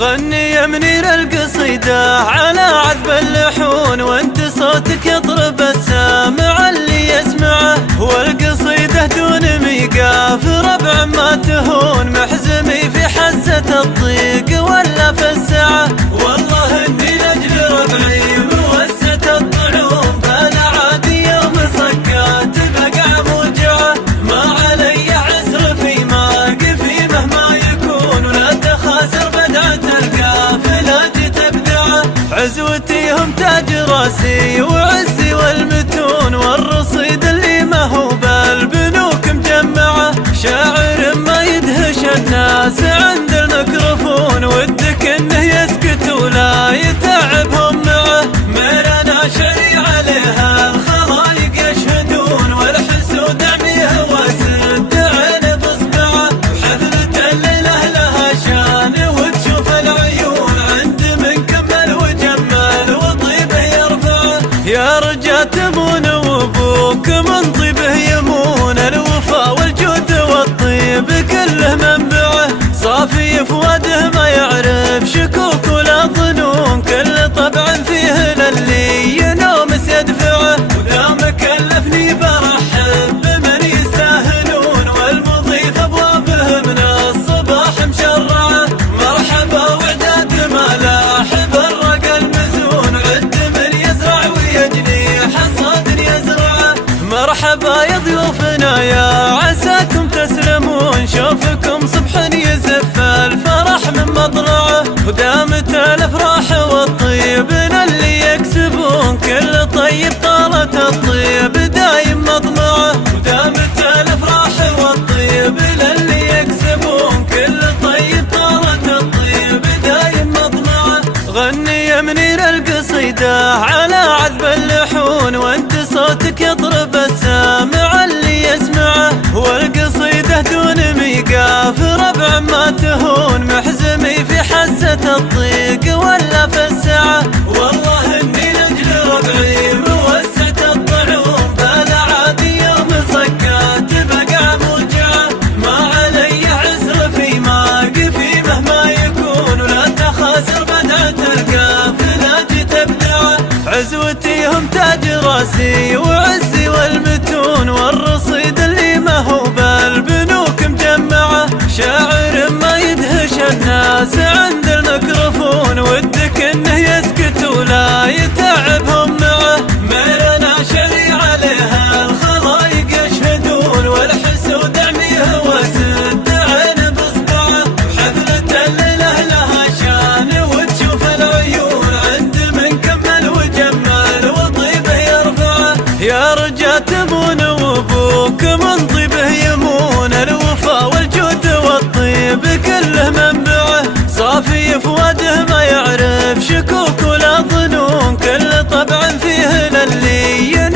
غني يا منير القصيدة على عذب اللحون، وانت صوتك يطرب السامع اللي يسمعه، والقصيدة دون ميقاف ربع ما تهون، محزمي في حزة الضيق ولا في السعة، والله اني لاجل ربعي موسة الطعوم، فانا عادي يوم صكات بقع موجعه، ما علي عسر في موقفي مهما يكون، ولا تخاسر بدعة القافلة تبدعه، عزوتي هم تاج راسي وعزي والمتون، والرصيد اللي ما هو بالبنوك مجمعه، شاعر ما يدهش الناس عند الميكروفون، ودك انه يسكت ولا يتعبهم معه، ميرنا شعري عليها الخلايق يشهدون، والحسود عميه وسد عين بصبعه، حفلة الليله لها شان وتشوف العيون، عند من كمل وجمل وطيبه يرفعه، يا رجال تمون وابوك من طيبه يمون، الوفا والجود والطيب كله منبعه، صافي فواده ما يعرف شكوك ولا ظنون، كل طبع فيه للي ينومس يدفعه، وذا مكلفني برحب بمن يستاهلون، والمضيف ابوابه من الصباح مشرعه، مرحبا وعداد ملاح بالرقى المزون، عد من يزرع ويجني حصاد يزرعه، مرحبا يا ضيوفنا يا عساكم تسلمون، شوفكم صبح يزف الفرح من مطلعه، ودامت الافراح والطيب اللي يكسبون، كل طيب طالت الطيب دايم مطمعه، ودامت الافراح والطيب اللي يكسبون، كل طيب طالت الطيب دايم مطمعه، غني يا منير القصيدة على عذب اللحون، وانت صوتك يطرب السامع اللي يسمعه، والقصيدة دون ميقاف ربع ما تهون، محزمي في حزة الضيق ولا في السعة، والله اني لاجل ربعي موسة الطعوم، فانا عادي يوم صكات بقع موجعه، ما علي عسر في موقفي مهما يكون، ولا تخاسر بدعة القافلة تبدعه، عزوتي هم تاج راسي وعزي والمتون، والرصيد اللي ما هو بالبنوك مجمعه، شاعر ما يدهش الناس عند الميكروفون، ودك انه يسكت ولا يتعبهم معه، ميرنا شعري عليها الخلايق يشهدون، والحسود عميه وسد عين بصبعه، حفلة الليله لها شان وتشوف العيون، عند من كمل وجمل وطيبه يرفعه، يا رجال تمون وابوك من طيبه يمون، الوفا والجود والطيب كله منبعه، صافي فواده ما يعرف شكوك ولا ظنون، كل طبع فيه للي